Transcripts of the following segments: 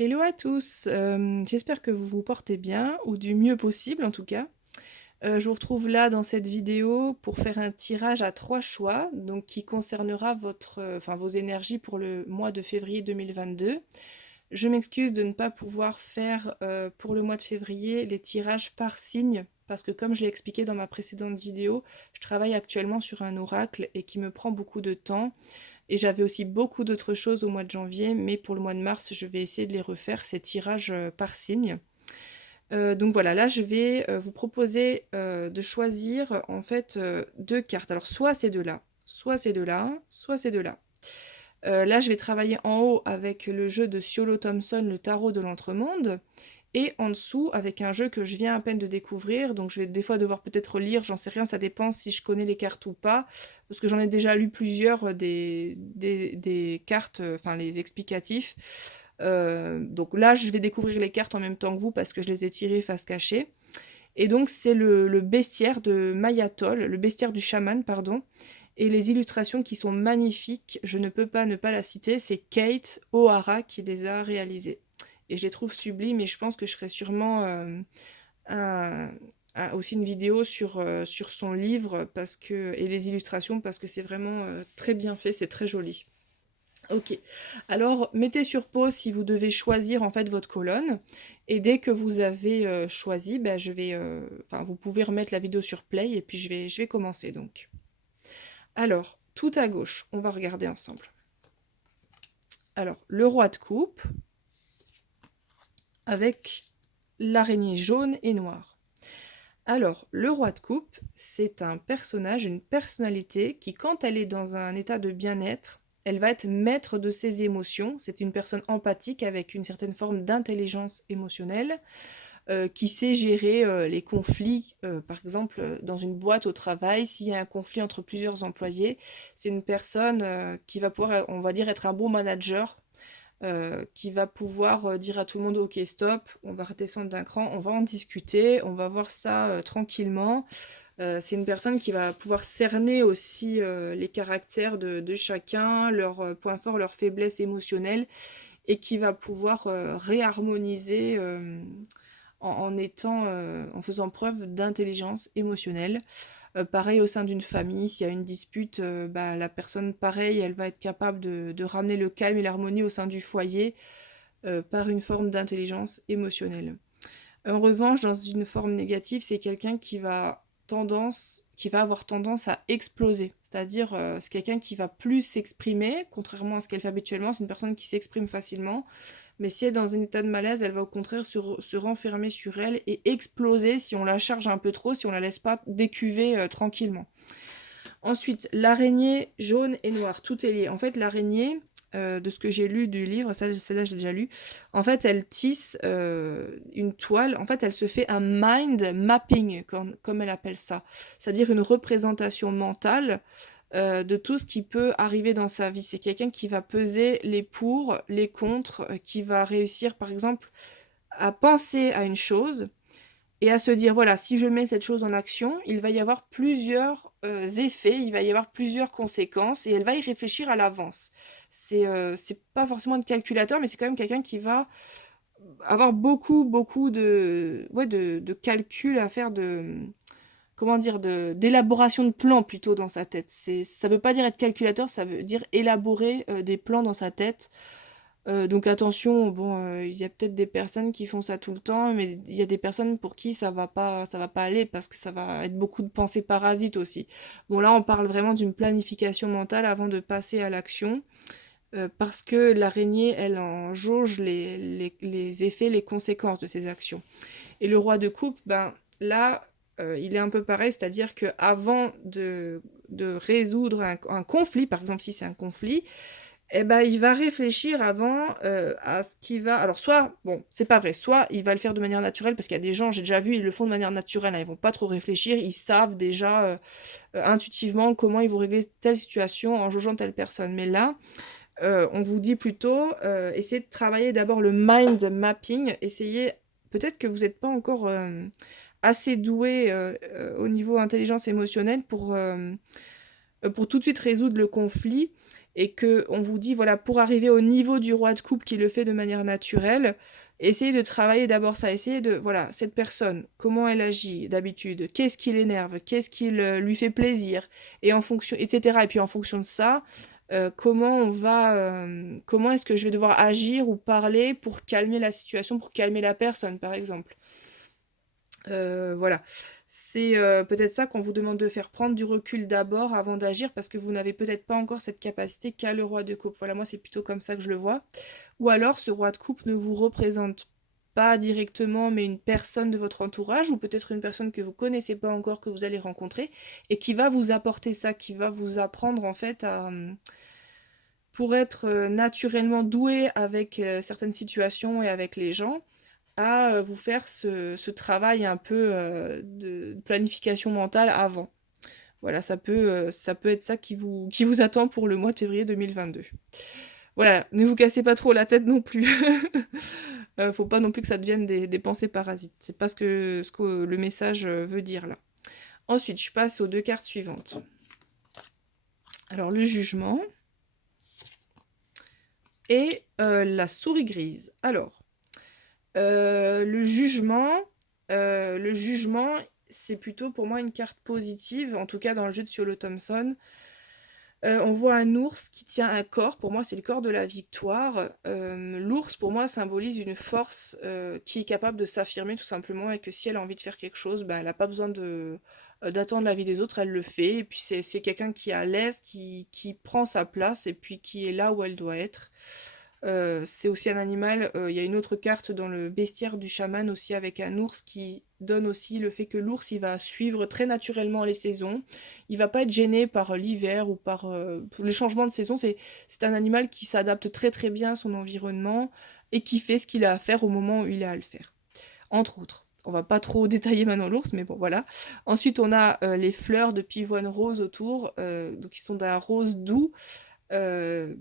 Hello à tous, j'espère que vous vous portez bien, ou du mieux possible en tout cas. Je vous retrouve là dans cette vidéo pour faire un tirage à 3 choix, donc qui concernera enfin vos énergies pour le mois de février 2022. Je m'excuse de ne pas pouvoir faire pour le mois de février les tirages par signe, parce que comme je l'ai expliqué dans ma précédente vidéo, je travaille actuellement sur un oracle et qui me prend beaucoup de temps. Et j'avais aussi beaucoup d'autres choses au mois de janvier, mais pour le mois de mars, je vais essayer de les refaire, ces tirages par signe. Donc voilà, là je vais vous proposer de choisir en fait deux cartes. Alors soit ces deux-là, soit ces deux-là, soit ces deux-là. Là je vais travailler en haut avec le jeu de Siolo Thompson, le tarot de l'entremonde, et en dessous avec un jeu que je viens à peine de découvrir, donc je vais des fois devoir peut-être lire, j'en sais rien, ça dépend si je connais les cartes ou pas, parce que j'en ai déjà lu plusieurs des cartes, enfin les explicatifs. Donc là, je vais découvrir les cartes en même temps que vous parce que je les ai tirées face cachée. Et donc c'est le bestiaire de Mayatol, le bestiaire du chaman, pardon. Et les illustrations qui sont magnifiques, je ne peux pas ne pas la citer, c'est Kate O'Hara qui les a réalisées. Et je les trouve sublimes et je pense que je ferai sûrement un- aussi une vidéo sur son livre et les illustrations parce que c'est vraiment très bien fait, c'est très joli. Ok, alors mettez sur pause si vous devez choisir en fait votre colonne et dès que vous avez choisi, ben, enfin, vous pouvez remettre la vidéo sur play et puis je vais commencer donc. Alors, tout à gauche, on va regarder ensemble. Alors, le roi de coupe avec l'araignée jaune et noire. Alors, le roi de coupe, c'est un personnage, une personnalité qui, quand elle est dans un état de bien-être, elle va être maître de ses émotions. C'est une personne empathique avec une certaine forme d'intelligence émotionnelle qui sait gérer les conflits. Par exemple, dans une boîte au travail, s'il y a un conflit entre plusieurs employés, c'est une personne qui va pouvoir, on va dire, être un bon manager qui va pouvoir dire à tout le monde ok stop, on va redescendre d'un cran, on va en discuter, on va voir ça tranquillement. C'est une personne qui va pouvoir cerner aussi les caractères de chacun, leurs points forts, leurs faiblesses émotionnelles, et qui va pouvoir réharmoniser en faisant preuve d'intelligence émotionnelle. Pareil au sein d'une famille, s'il y a une dispute, bah, la personne, pareil, elle va être capable de ramener le calme et l'harmonie au sein du foyer par une forme d'intelligence émotionnelle. En revanche, dans une forme négative, c'est quelqu'un qui va avoir tendance à exploser. C'est-à-dire, c'est quelqu'un qui va plus s'exprimer, contrairement à ce qu'elle fait habituellement. C'est une personne qui s'exprime facilement. Mais si elle est dans un état de malaise, elle va au contraire se renfermer sur elle et exploser si on la charge un peu trop, si on la laisse pas décuver tranquillement. Ensuite, l'araignée jaune et noire, tout est lié. En fait, l'araignée, de ce que j'ai lu du livre, celle-là je l'ai déjà lu, en fait, elle tisse une toile, en fait, elle se fait un mind mapping, comme elle appelle ça, c'est-à-dire une représentation mentale de tout ce qui peut arriver dans sa vie. C'est quelqu'un qui va peser les pour, les contre, qui va réussir, par exemple, à penser à une chose et à se dire, voilà, si je mets cette chose en action, il va y avoir plusieurs effets, il va y avoir plusieurs conséquences, et elle va y réfléchir à l'avance. C'est pas forcément un calculateur, mais c'est quand même quelqu'un qui va avoir beaucoup de calculs à faire, comment dire, d'élaboration de plans plutôt dans sa tête. Ça veut pas dire être calculateur, ça veut dire élaborer des plans dans sa tête. Donc attention, bon, il y a peut-être des personnes qui font ça tout le temps, mais il y a des personnes pour qui ça va pas aller parce que ça va être beaucoup de pensées parasites aussi. Bon là, on parle vraiment d'une planification mentale avant de passer à l'action, parce que l'araignée, elle en jauge les effets, les conséquences de ses actions. Et le roi de coupe, ben là, il est un peu pareil, c'est-à-dire que avant de résoudre un conflit, par exemple si c'est un conflit, eh ben, il va réfléchir avant à ce qu'il va. Alors, soit, bon, c'est pas vrai, soit il va le faire de manière naturelle, parce qu'il y a des gens, j'ai déjà vu, ils le font de manière naturelle, hein, ils vont pas trop réfléchir, ils savent déjà intuitivement comment ils vont régler telle situation en jugeant telle personne. Mais là, on vous dit plutôt, essayez de travailler d'abord le mind mapping, essayez, peut-être que vous n'êtes pas encore assez doué au niveau intelligence émotionnelle pour tout de suite résoudre le conflit. et qu'on vous dit, voilà, pour arriver au niveau du roi de coupe qui le fait de manière naturelle, essayez de travailler d'abord ça, essayez de, voilà, cette personne, comment elle agit d'habitude, qu'est-ce qui l'énerve, qu'est-ce qui lui fait plaisir, et en fonction, etc. Et puis en fonction de ça, comment est-ce que je vais devoir agir ou parler pour calmer la situation, pour calmer la personne, par exemple. Voilà. C'est peut-être ça qu'on vous demande de faire, prendre du recul d'abord avant d'agir, parce que vous n'avez peut-être pas encore cette capacité qu'a le roi de coupe. Voilà, moi c'est plutôt comme ça que je le vois. Ou alors ce roi de coupe ne vous représente pas directement, mais une personne de votre entourage, ou peut-être une personne que vous connaissez pas encore, que vous allez rencontrer, et qui va vous apporter ça, qui va vous apprendre en fait pour être naturellement doué avec certaines situations et avec les gens, à vous faire ce travail un peu de planification mentale avant. Voilà, ça peut être ça qui vous attend pour le mois de février 2022. Voilà, ne vous cassez pas trop la tête non plus. Faut pas non plus que ça devienne des pensées parasites. C'est pas ce que le message veut dire là. Ensuite, je passe aux 2 cartes suivantes. Alors, le jugement et la souris grise. Alors, le jugement, c'est plutôt pour moi une carte positive, en tout cas dans le jeu de Siolo Thompson. On voit un ours qui tient un corps, pour moi c'est le corps de la victoire. L'ours pour moi symbolise une force qui est capable de s'affirmer tout simplement, et que si elle a envie de faire quelque chose, ben, elle n'a pas besoin d'attendre l'avis des autres, elle le fait. Et puis c'est quelqu'un qui est à l'aise, qui prend sa place et puis qui est là où elle doit être. C'est aussi un animal, il y a une autre carte dans le bestiaire du chaman aussi avec un ours qui donne aussi le fait que l'ours il va suivre très naturellement les saisons. Il va pas être gêné par l'hiver ou par le changement de saison. C'est un animal qui s'adapte très très bien à son environnement et qui fait ce qu'il a à faire au moment où il a à le faire. Entre autres. On va pas trop détailler maintenant l'ours, mais bon voilà. Ensuite on a les fleurs de pivoine rose autour, donc qui sont d'un rose doux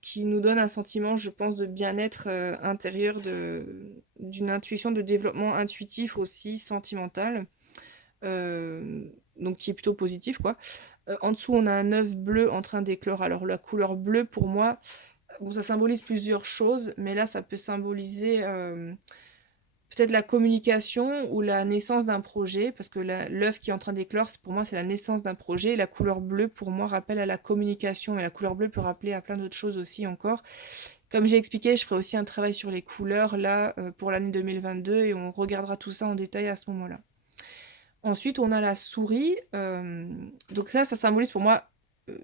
qui nous donne un sentiment, je pense, de bien-être intérieur, d'une intuition, de développement intuitif aussi, sentimental, euh, donc qui est plutôt positif, quoi. En dessous, on a un œuf bleu en train d'éclore. Alors la couleur bleue, pour moi, bon, ça symbolise plusieurs choses, mais là, ça peut symboliser peut-être la communication ou la naissance d'un projet, parce que l'œuf qui est en train d'éclore, pour moi, c'est la naissance d'un projet. La couleur bleue, pour moi, rappelle à la communication, mais la couleur bleue peut rappeler à plein d'autres choses aussi encore. Comme j'ai expliqué, je ferai aussi un travail sur les couleurs, là, pour l'année 2022, et on regardera tout ça en détail à ce moment-là. Ensuite, on a la souris. Donc ça symbolise pour moi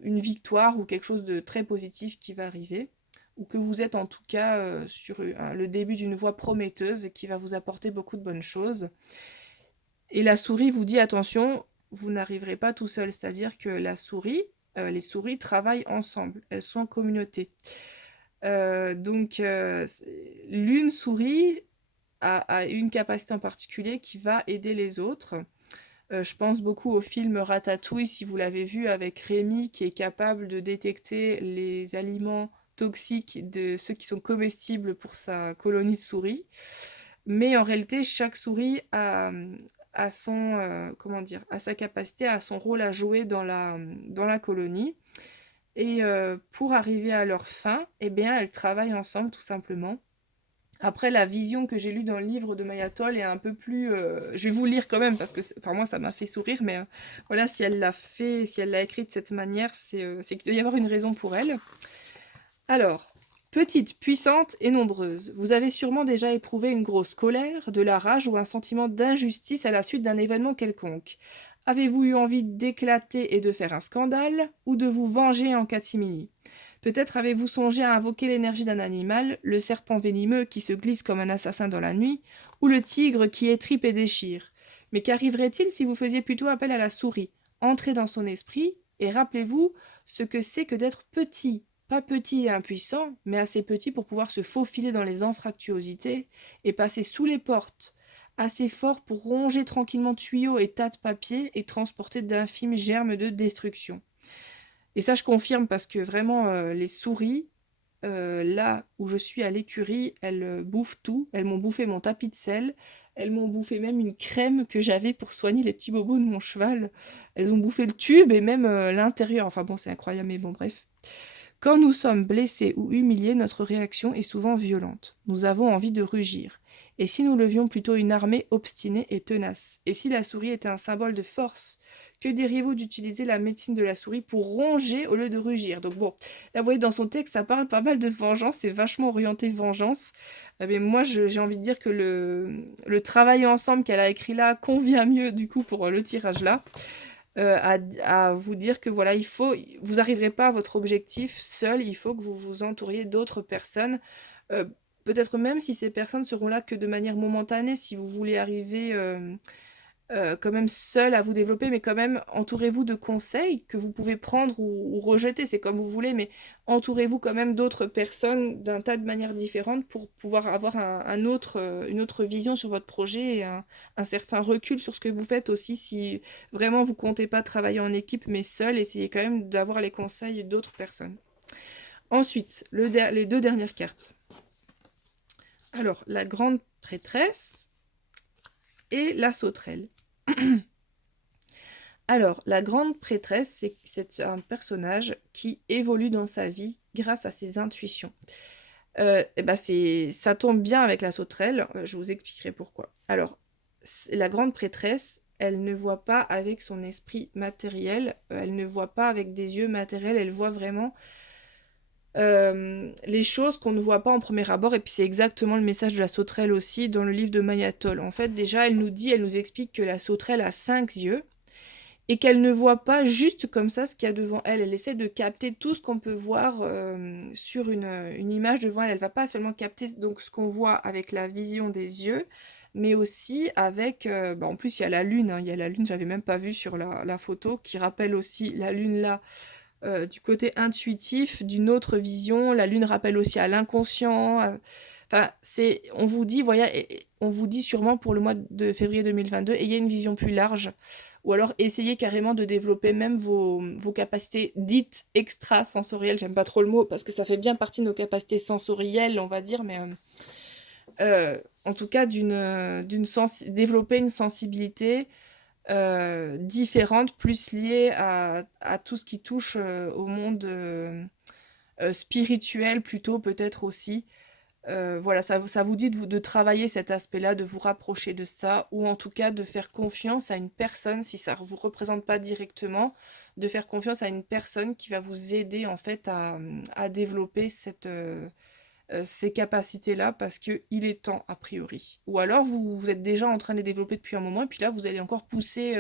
une victoire ou quelque chose de très positif qui va arriver, ou que vous êtes en tout cas sur le début d'une voie prometteuse qui va vous apporter beaucoup de bonnes choses. Et la souris vous dit attention, vous n'arriverez pas tout seul, c'est-à-dire que les souris travaillent ensemble, elles sont en communauté. Donc l'une souris a une capacité en particulier qui va aider les autres. Je pense beaucoup au film Ratatouille, si vous l'avez vu, avec Rémi, qui est capable de détecter les aliments toxiques de ceux qui sont comestibles pour sa colonie de souris. Mais en réalité, chaque souris a son, comment dire, a sa capacité, a son rôle à jouer dans la colonie. Et pour arriver à leur fin, eh bien, elles travaillent ensemble, tout simplement. Après, la vision que j'ai lue dans le livre de Maya Toll est un peu plus... je vais vous le lire quand même, parce que enfin, moi, ça m'a fait sourire, mais voilà, si elle l'a fait, si elle l'a écrit de cette manière, c'est qu'il doit y avoir une raison pour elle. Alors, petite, puissante et nombreuse, vous avez sûrement déjà éprouvé une grosse colère, de la rage ou un sentiment d'injustice à la suite d'un événement quelconque. Avez-vous eu envie d'éclater et de faire un scandale, ou de vous venger en catimini? Peut-être avez-vous songé à invoquer l'énergie d'un animal, le serpent venimeux qui se glisse comme un assassin dans la nuit, ou le tigre qui étripe et déchire. Mais qu'arriverait-il si vous faisiez plutôt appel à la souris? Entrez dans son esprit et rappelez-vous ce que c'est que d'être petit, pas petit et impuissant, mais assez petit pour pouvoir se faufiler dans les anfractuosités et passer sous les portes, assez fort pour ronger tranquillement tuyaux et tas de papier et transporter d'infimes germes de destruction. Et ça, je confirme parce que vraiment, les souris, là où je suis à l'écurie, elles bouffent tout. Elles m'ont bouffé mon tapis de sel. Elles m'ont bouffé même une crème que j'avais pour soigner les petits bobos de mon cheval. Elles ont bouffé le tube et même l'intérieur. Enfin bon, c'est incroyable, mais bon, bref. Quand nous sommes blessés ou humiliés, notre réaction est souvent violente. Nous avons envie de rugir. Et si nous levions plutôt une armée obstinée et tenace? Et si la souris était un symbole de force? Que diriez-vous d'utiliser la médecine de la souris pour ronger au lieu de rugir? Donc bon, là vous voyez dans son texte, ça parle pas mal de vengeance, c'est vachement orienté vengeance. Mais moi j'ai envie de dire que le travail ensemble qu'elle a écrit là convient mieux du coup pour le tirage là. À vous dire que voilà, vous n'arriverez pas à votre objectif seul, il faut que vous vous entouriez d'autres personnes. Peut-être même si ces personnes seront là que de manière momentanée, si vous voulez arriver quand même seul à vous développer, mais quand même entourez-vous de conseils que vous pouvez prendre ou rejeter, c'est comme vous voulez, mais entourez-vous quand même d'autres personnes d'un tas de manières différentes pour pouvoir avoir une autre vision sur votre projet et un certain recul sur ce que vous faites aussi. Si vraiment vous comptez pas travailler en équipe mais seul, essayez quand même d'avoir les conseils d'autres personnes. Ensuite, les deux dernières cartes. Alors, la grande prêtresse et la sauterelle. Alors, la grande prêtresse, c'est un personnage qui évolue dans sa vie grâce à ses intuitions. Et ben ça tombe bien avec la sauterelle, je vous expliquerai pourquoi. Alors, la grande prêtresse, elle ne voit pas avec son esprit matériel, elle ne voit pas avec des yeux matériels, elle voit vraiment les choses qu'on ne voit pas en premier abord, et puis c'est exactement le message de la sauterelle aussi dans le livre de Mayatol. En fait, déjà, elle nous explique que la sauterelle a 5 yeux, et qu'elle ne voit pas juste comme ça ce qu'il y a devant elle. Elle essaie de capter tout ce qu'on peut voir sur une image devant elle. Elle va pas seulement capter donc ce qu'on voit avec la vision des yeux, mais aussi avec... en plus, il y a la lune. Hein. Il y a la lune, j'avais même pas vu sur la photo, qui rappelle aussi la lune là, du côté intuitif, d'une autre vision. La lune rappelle aussi à l'inconscient. Enfin, on vous dit, voyez, on vous dit sûrement pour le mois de février 2022, ayez une vision plus large, ou alors essayez carrément de développer même vos capacités dites extrasensorielles. J'aime pas trop le mot parce que ça fait bien partie de nos capacités sensorielles, on va dire, mais en tout cas développer une sensibilité différente, plus liée à tout ce qui touche au monde spirituel plutôt peut-être aussi. Voilà, ça vous dit de travailler cet aspect-là, de vous rapprocher de ça, ou en tout cas de faire confiance à une personne, si ça ne vous représente pas directement, de faire confiance à une personne qui va vous aider en fait à développer ces capacités-là, parce qu'il est temps a priori. Ou alors vous êtes déjà en train de les développer depuis un moment, et puis là vous allez encore pousser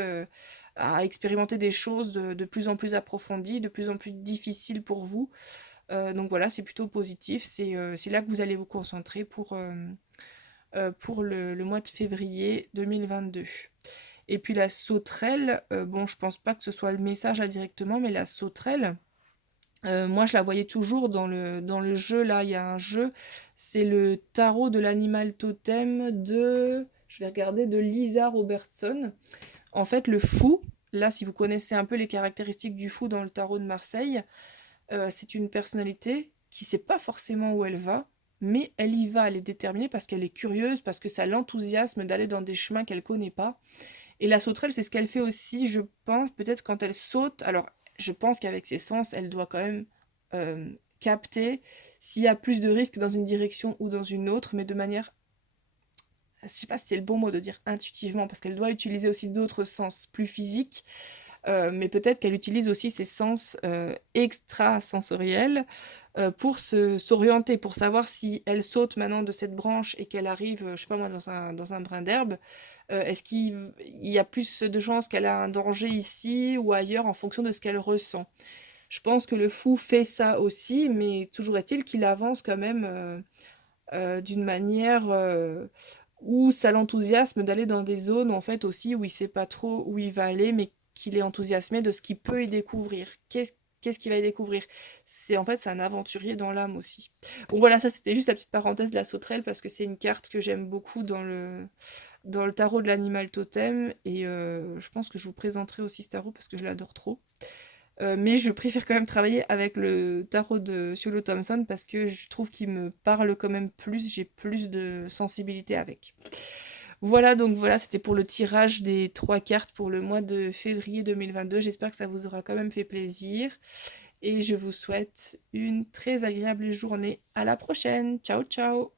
à expérimenter des choses de plus en plus approfondies, de plus en plus difficiles pour vous. Donc voilà, c'est plutôt positif. C'est là que vous allez vous concentrer pour le mois de février 2022. Et puis la sauterelle, bon, je pense pas que ce soit le message là directement, mais la sauterelle, moi je la voyais toujours dans le jeu. Là, il y a un jeu, c'est le tarot de l'animal totem je vais regarder, de Lisa Robertson. En fait, le fou, là, si vous connaissez un peu les caractéristiques du fou dans le tarot de Marseille, c'est une personnalité qui sait pas forcément où elle va, mais elle y va, elle est déterminée parce qu'elle est curieuse, parce que ça l'enthousiasme d'aller dans des chemins qu'elle connaît pas. Et la sauterelle, c'est ce qu'elle fait aussi, je pense, peut-être quand elle saute. Alors, je pense qu'avec ses sens, elle doit quand même capter s'il y a plus de risques dans une direction ou dans une autre, mais de manière, je sais pas si c'est le bon mot de dire intuitivement, parce qu'elle doit utiliser aussi d'autres sens plus physiques. Mais peut-être qu'elle utilise aussi ses sens extrasensoriels pour s'orienter, pour savoir si elle saute maintenant de cette branche et qu'elle arrive, je sais pas moi, dans un brin d'herbe, est-ce qu'il y a plus de chances qu'elle a un danger ici ou ailleurs en fonction de ce qu'elle ressent. Je pense que le fou fait ça aussi, mais toujours est-il qu'il avance quand même d'une manière où ça l'enthousiasme d'aller dans des zones en fait aussi où il sait pas trop où il va aller, mais qu'il est enthousiasmé de ce qu'il peut y découvrir. Qu'est-ce qu'il va y découvrir? C'est en fait c'est un aventurier dans l'âme aussi. Bon voilà, ça c'était juste la petite parenthèse de la sauterelle parce que c'est une carte que j'aime beaucoup dans le tarot de l'animal totem et je pense que je vous présenterai aussi ce tarot parce que je l'adore trop. Mais je préfère quand même travailler avec le tarot de Ciolo Thompson parce que je trouve qu'il me parle quand même plus, j'ai plus de sensibilité avec. Voilà, donc voilà, c'était pour le tirage des 3 cartes pour le mois de février 2022. J'espère que ça vous aura quand même fait plaisir. et je vous souhaite une très agréable journée. À la prochaine. Ciao, ciao.